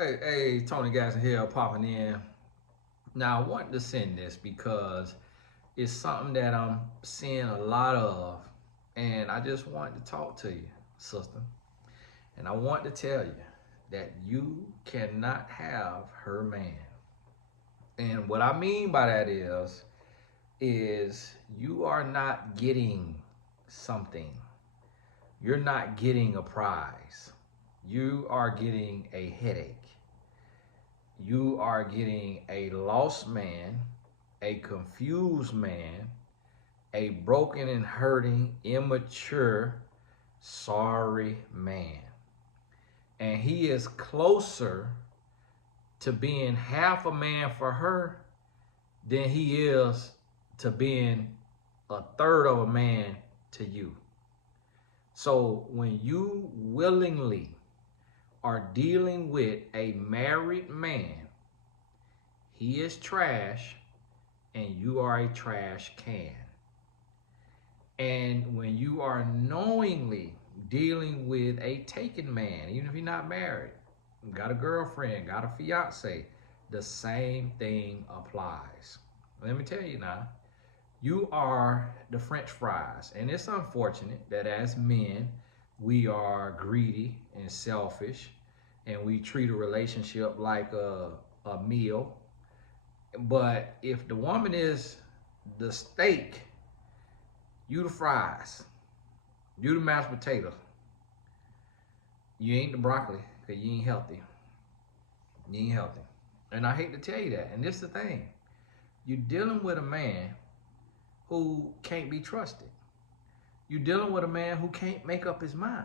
Hey, Tony Gasson here, popping in. Now, I wanted to send this because it's something that I'm seeing a lot of, and I just wanted to talk to you, sister. And I want to tell you that you cannot have her man. And what I mean by that is you are not getting something. You're not getting a prize. You are getting a headache. You are getting a lost man, a confused man, a broken and hurting, immature, sorry man. And he is closer to being half a man for her than he is to being a third of a man to you. So when you willingly are dealing with a married man, he is trash and you are a trash can. And when you are knowingly dealing with a taken man, even if you're not married, got a girlfriend, got a fiance, the same thing applies. Let me tell you now, you are the French fries. And it's unfortunate that as men, we are greedy and selfish and we treat a relationship like a meal. But if the woman is the steak, you the fries, you the mashed potato, you ain't the broccoli because you ain't healthy. You ain't healthy. And I hate to tell you that. And this is the thing. You're dealing with a man who can't be trusted. You're dealing with a man who can't make up his mind.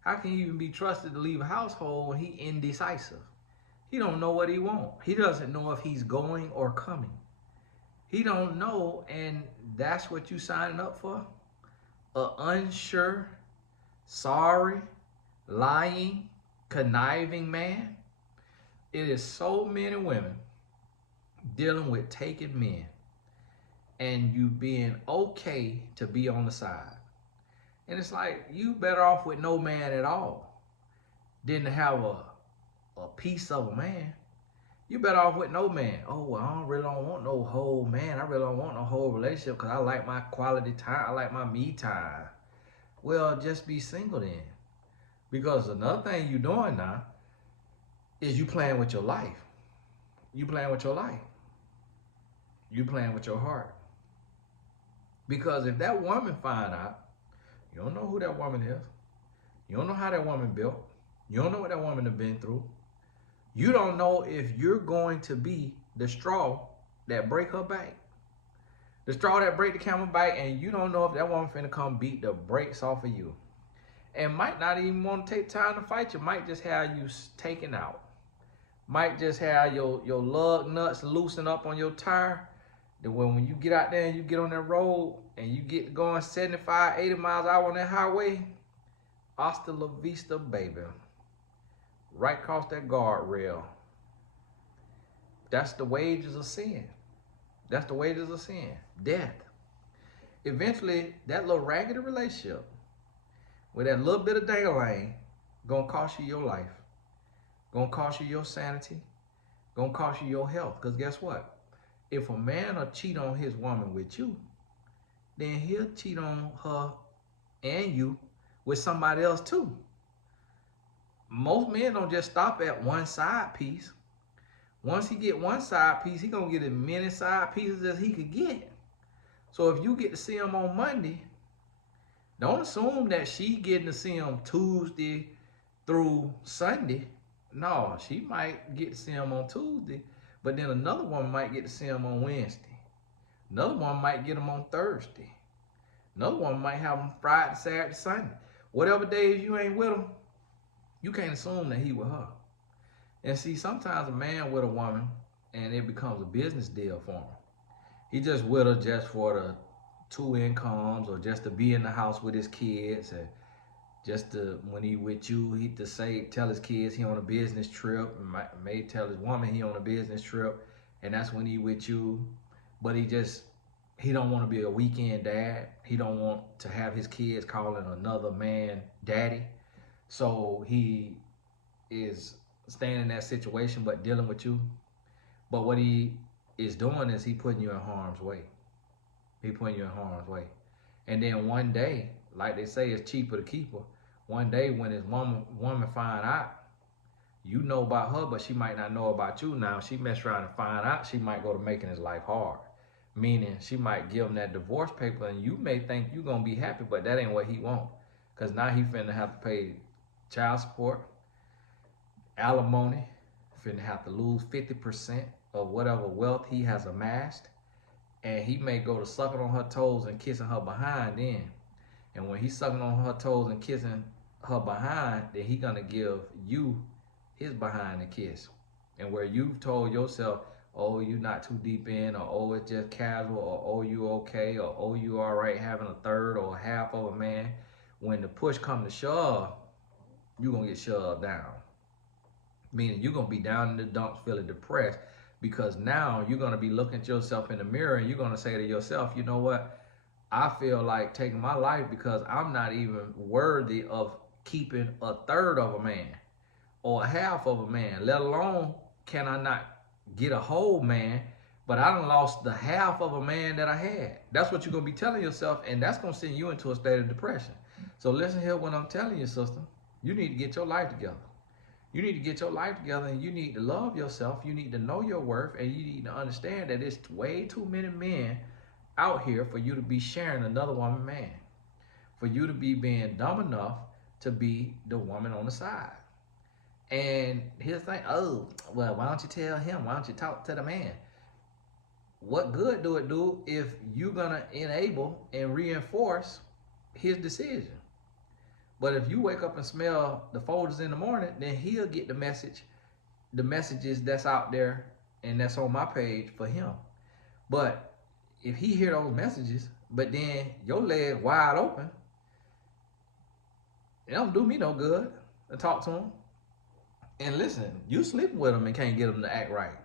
How can he even be trusted to leave a household when he indecisive? He don't know what he wants. He doesn't know if he's going or coming. He don't know, and that's what you signing up for? A unsure, sorry, lying, conniving man? It is so many women dealing with taken men and you being okay to be on the side. And it's like you better off with no man at all than to have a piece of a man. You better off with no man. Oh, well, I really don't want no whole man. I really don't want no whole relationship because I like my quality time. I like my me time. Well, just be single then. Because another thing you doing now is you playing with your life. You playing with your life. You playing with your heart. Because if that woman find out, you don't know who that woman is. You don't know how that woman built. You don't know what that woman have been through. You don't know if you're going to be the straw that break her back. The straw that break the camel back, and you don't know if that woman finna come beat the brakes off of you. And might not even want to take time to fight you. Might just have you taken out. Might just have your lug nuts loosen up on your tire. That when you get out there and you get on that road and you get going 75, 80 miles an hour on that highway, hasta la vista, baby. Right across that guardrail. That's the wages of sin. That's the wages of sin. Death. Eventually, that little raggedy relationship with that little bit of dangling gonna cost you your life. Gonna cost you your sanity. Gonna cost you your health. Because guess what? If a man will cheat on his woman with you, then he'll cheat on her and you with somebody else too. Most men don't just stop at one side piece. Once he get one side piece, he gonna get as many side pieces as he could get. So if you get to see him on Monday, don't assume that she getting to see him Tuesday through Sunday. No, she might get to see him on Tuesday, but then another woman might get to see him on Wednesday. Another one might get him on Thursday. Another one might have him Friday, Saturday, Sunday. Whatever days you ain't with him, you can't assume that he with her. And see, sometimes a man with a woman, and it becomes a business deal for him. He just with her just for the two incomes or just to be in the house with his kids and just to, when he with you, he to say, tell his kids he on a business trip, and may tell his woman he on a business trip, and that's when he with you. But he don't want to be a weekend dad. He don't want to have his kids calling another man daddy. So he is staying in that situation but dealing with you. But what he is doing is he putting you in harm's way. He putting you in harm's way. And then one day, like they say, it's cheaper to keep her. One day when his woman find out, you know about her, but she might not know about you. Now, if she mess around and find out, she might go to making his life hard. Meaning, she might give him that divorce paper, and you may think you're going to be happy, but that ain't what he want. Because now he finna have to pay child support, alimony, finna have to lose 50% of whatever wealth he has amassed. And he may go to sucking on her toes and kissing her behind then. And when he's sucking on her toes and kissing her behind, then he gonna give you his behind a kiss. And where you've told yourself, oh, you not too deep in, or oh, it's just casual, or oh, you okay, or oh, you all right having a third or a half of a man, when the push come to shove, you're gonna get shoved down. Meaning you're gonna be down in the dumps feeling depressed, because now you're gonna be looking at yourself in the mirror and you're gonna say to yourself, you know what? I feel like taking my life because I'm not even worthy of keeping a third of a man or a half of a man, let alone can I not get a whole man, but I done lost the half of a man that I had. That's what you're gonna be telling yourself, and that's gonna send you into a state of depression. So listen here when I'm telling you, sister, you need to get your life together. You need to get your life together, and you need to love yourself. You need to know your worth, and you need to understand that it's way too many men out here for you to be sharing another woman man, for you to be being dumb enough to be the woman on the side. And here's the thing, oh, well, why don't you tell him? Why don't you talk to the man? What good do it do if you're gonna enable and reinforce his decision? But if you wake up and smell the folders in the morning, then he'll get the messages that's out there and that's on my page for him. But if he hear those messages, but then your leg wide open, it don't do me no good to talk to him. And listen, you sleeping with him and can't get him to act right.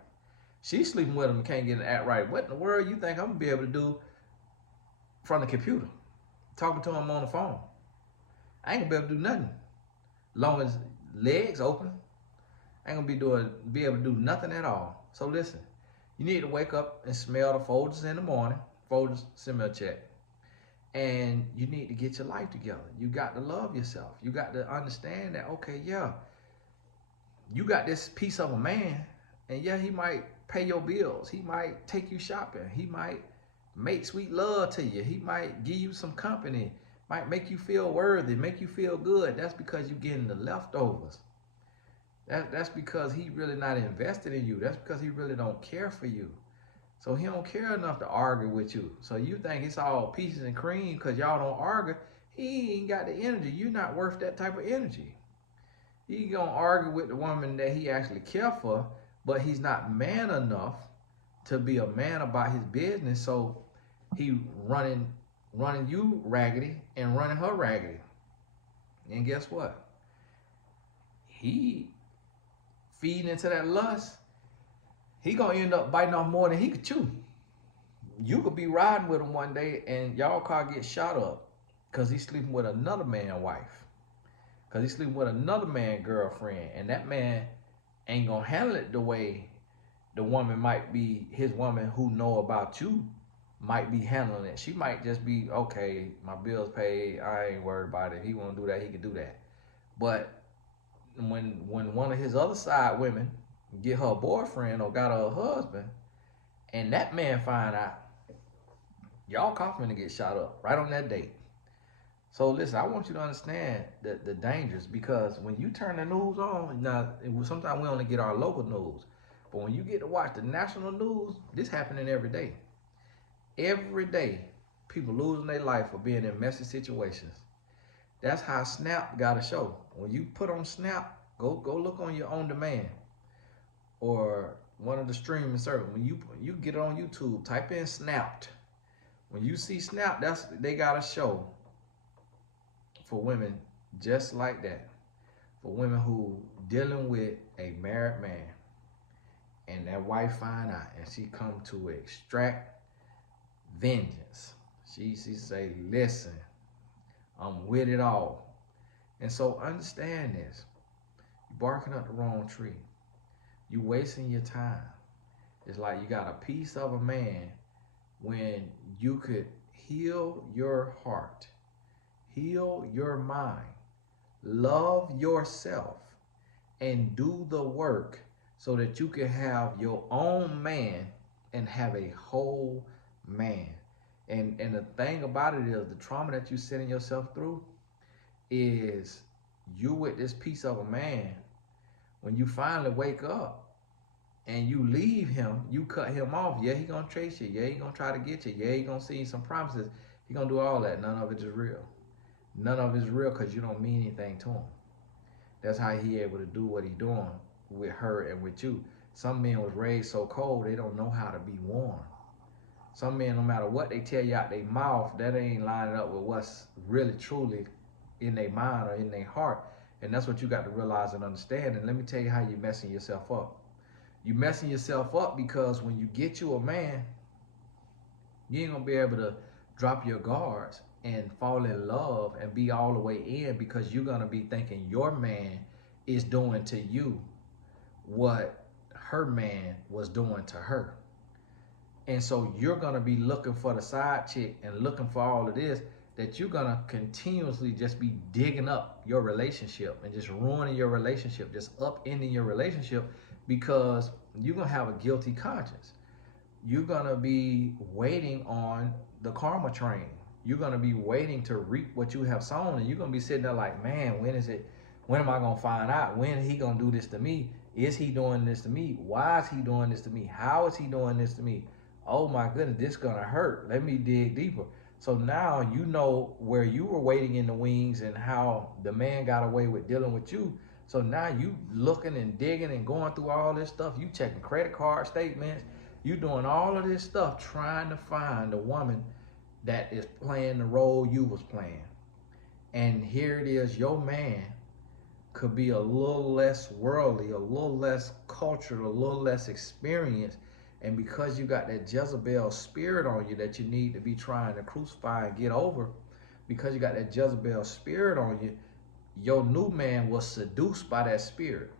She's sleeping with him and can't get him to act right. What in the world you think I'm gonna be able to do from the computer? Talking to him on the phone. I ain't gonna be able to do nothing. Long as legs open, I ain't gonna be able to do nothing at all. So listen, you need to wake up and smell the folders in the morning. Folders, send me a check. And you need to get your life together. You got to love yourself. You got to understand that, okay, yeah, you got this piece of a man, and yeah, he might pay your bills. He might take you shopping. He might make sweet love to you. He might give you some company. Might make you feel worthy, make you feel good. That's because you're getting the leftovers. That's because he really not invested in you. That's because he really don't care for you. So he don't care enough to argue with you. So you think it's all peaches and cream because y'all don't argue. He ain't got the energy. You're not worth that type of energy. He gonna argue with the woman that he actually care for, but he's not man enough to be a man about his business. So he running you raggedy and running her raggedy. And guess what? He feeding into that lust. He gonna end up biting off more than he could chew. You could be riding with him one day and y'all car get shot up because he's sleeping with another man's wife. Because he's sleeping with another man's girlfriend. And that man ain't gonna handle it the way the woman might be, his woman who know about you might be handling it. She might just be, okay, my bills paid, I ain't worried about it. If he wanna do that, he can do that. But when one of his other side women get her boyfriend or got her husband, and that man find out, y'all coffin to get shot up right on that date. So listen, I want you to understand the dangers, because when you turn the news on, now sometimes we only get our local news, but when you get to watch the national news, this happening every day. Every day, people losing their life for being in messy situations. That's how Snap got a show. When you put on Snap, go look on your on demand or one of the streaming services. When you get it on YouTube, type in Snapped. When you see Snap, they got a show for women just like that. For women who dealing with a married man, and that wife find out, and she come to extract vengeance. She say, listen, I'm with it all. And so understand this. You barking up the wrong tree. You wasting your time. It's like you got a piece of a man when you could heal your heart, heal your mind, love yourself, and do the work so that you can have your own man and have a whole man. And the thing about it is the trauma that you sending yourself through is you with this piece of a man, when you finally wake up and you leave him, you cut him off. Yeah, he gonna chase you. Yeah, he gonna try to get you. Yeah, he gonna see some promises. He gonna do all that. None of it is real. None of it is real because you don't mean anything to him. That's how he able to do what he doing with her and with you. Some men was raised so cold they don't know how to be warm. Some men, no matter what they tell you out their mouth, that ain't lining up with what's really truly in their mind or in their heart. And that's what you got to realize and understand. And let me tell you how you're messing yourself up. You messing yourself up because when you get you a man, you ain't gonna be able to drop your guards and fall in love and be all the way in, because you're gonna be thinking your man is doing to you what her man was doing to her. And so you're gonna be looking for the side chick and looking for all of this, that you're gonna continuously just be digging up your relationship and just ruining your relationship, just upending your relationship, because you're gonna have a guilty conscience. You're gonna be waiting on the karma train. You're gonna be waiting to reap what you have sown, and you're gonna be sitting there like, man, when is it? When am I gonna find out? When is he gonna do this to me? Is he doing this to me? Why is he doing this to me? How is he doing this to me? Oh my goodness, this gonna hurt. Let me dig deeper. So now you know where you were waiting in the wings and how the man got away with dealing with you. So now you looking and digging and going through all this stuff. You checking credit card statements. You doing all of this stuff trying to find a woman that is playing the role you was playing. And here it is, your man could be a little less worldly, a little less cultured, a little less experienced. And because you got that Jezebel spirit on you that you need to be trying to crucify and get over, because you got that Jezebel spirit on you, your new man was seduced by that spirit.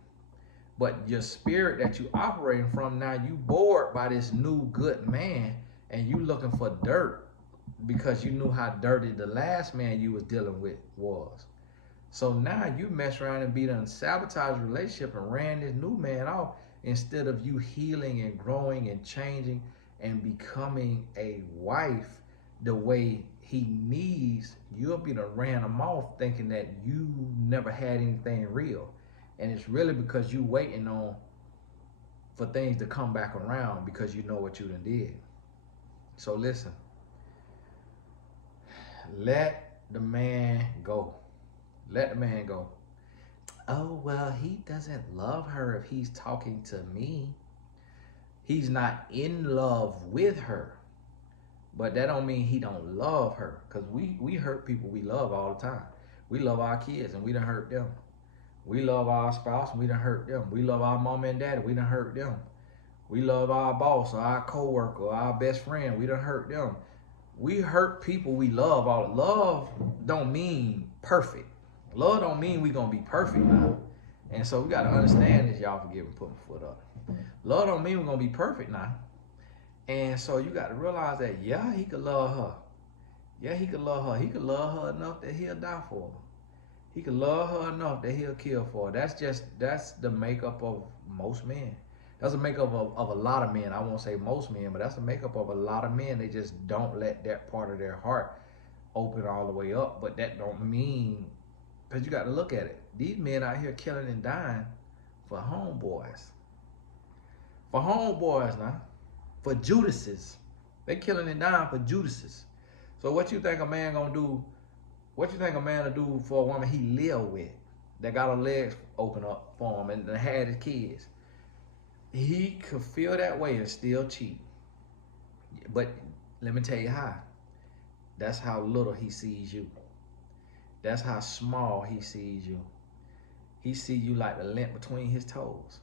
But your spirit that you operating from, now you bored by this new good man and you looking for dirt because you knew how dirty the last man you was dealing with was. So now you mess around and be done sabotage the relationship and ran this new man off, instead of you healing and growing and changing and becoming a wife the way he needs. You'll be done ran him off thinking that you never had anything real. And it's really because you waiting on for things to come back around because you know what you done did. So listen, let the man go. Let the man go. Oh, well, he doesn't love her if he's talking to me. He's not in love with her. But that don't mean he don't love her. Because we hurt people we love all the time. We love our kids and we done hurt them. We love our spouse and we done hurt them. We love our mom and daddy, we done hurt them. We love our boss or our coworker or our best friend, we done hurt them. We hurt people we love. All love don't mean perfect. Love don't mean we gonna be perfect now. And so we gotta understand this, y'all. Forgive me putting my foot up. Love don't mean we're gonna be perfect now. And so you gotta realize that, yeah, he could love her. Yeah, he could love her. He could love her enough that he'll die for her. He could love her enough that he'll kill for her. That's the makeup of most men. That's the makeup of a lot of men. I won't say most men, but that's the makeup of a lot of men. They just don't let that part of their heart open all the way up. But that don't mean, because you got to look at it. These men out here killing and dying for homeboys. For homeboys now. For Judases. They killing and dying for Judases. So what you think a man gonna do? What you think a man will do for a woman he live with, that got her legs open up for him and had his kids? He could feel that way and still cheat. But let me tell you how. That's how little he sees you. That's how small he sees you. He sees you like the lint between his toes.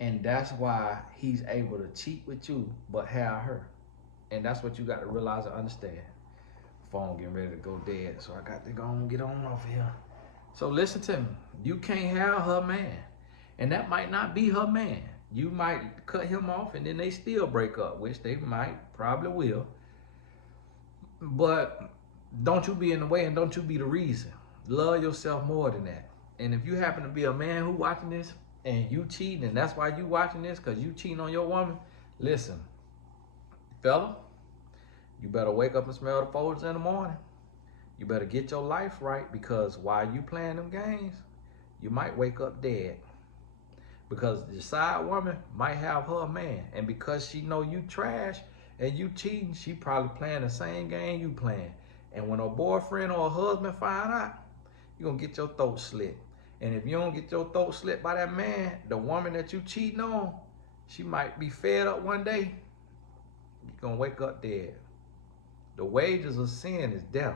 And that's why he's able to cheat with you, but have her. And that's what you got to realize and understand. Phone getting ready to go dead, so I got to go and get on off here. So listen to me. You can't have her man. And that might not be her man. You might cut him off and then they still break up, which they probably will. But don't you be in the way and don't you be the reason. Love yourself more than that. And if you happen to be a man who watching this and you cheating, and that's why you watching this, because you cheating on your woman, listen, fella, you better wake up and smell the foliage in the morning. You better get your life right, because while you playing them games, you might wake up dead. Because the side woman might have her man, and because she know you trash and you cheating, she probably playing the same game you playing. And when a boyfriend or a husband find out, you're gonna get your throat slit. And if you don't get your throat slit by that man, the woman that you cheating on, she might be fed up one day. You're gonna wake up dead. The wages of sin is death.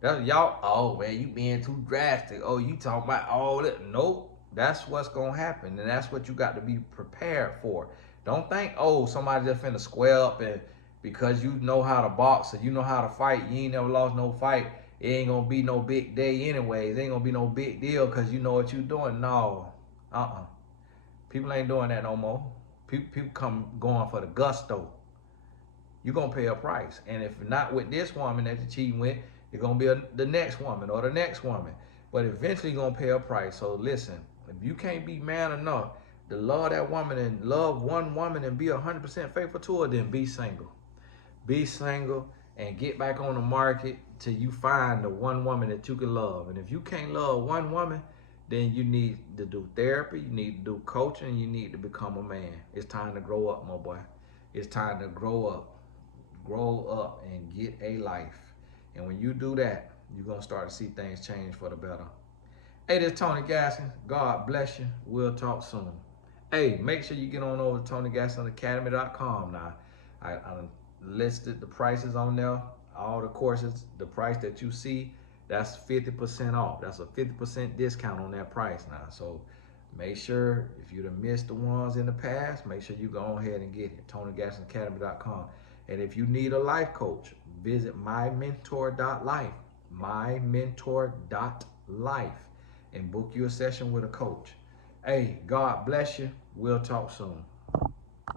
That's y'all, oh man, you being too drastic. Oh, you talking about all that. Nope. That's what's gonna happen, and that's what you got to be prepared for. Don't think, oh, somebody just finna square up, and because you know how to box and you know how to fight, you ain't never lost no fight, it ain't gonna be no big day anyways. It ain't gonna be no big deal because you know what you doing. No, people ain't doing that no more. People come going for the gusto. You're gonna pay a price, and if not with this woman that you're cheating with, it's gonna be the next woman or the next woman. But eventually you're gonna pay a price. So listen, if you can't be man enough to love that woman and love one woman and be 100% faithful to her, then be single. Be single and get back on the market till you find the one woman that you can love. And if you can't love one woman, then you need to do therapy, you need to do coaching, you need to become a man. It's time to grow up, my boy. It's time to grow up. Grow up and get a life. And when you do that, you're going to start to see things change for the better. Hey, this is Tony Gaskins. God bless you. We'll talk soon. Hey, make sure you get on over to TonyGaskinsAcademy.com now. I listed the prices on there. All the courses, the price that you see, that's 50% off. That's a 50% discount on that price now. So make sure, if you'd have missed the ones in the past, make sure you go ahead and get it. TonyGaskinsAcademy.com. And if you need a life coach, visit mymentor.life, mymentor.life, and book you a session with a coach. Hey, God bless you. We'll talk soon.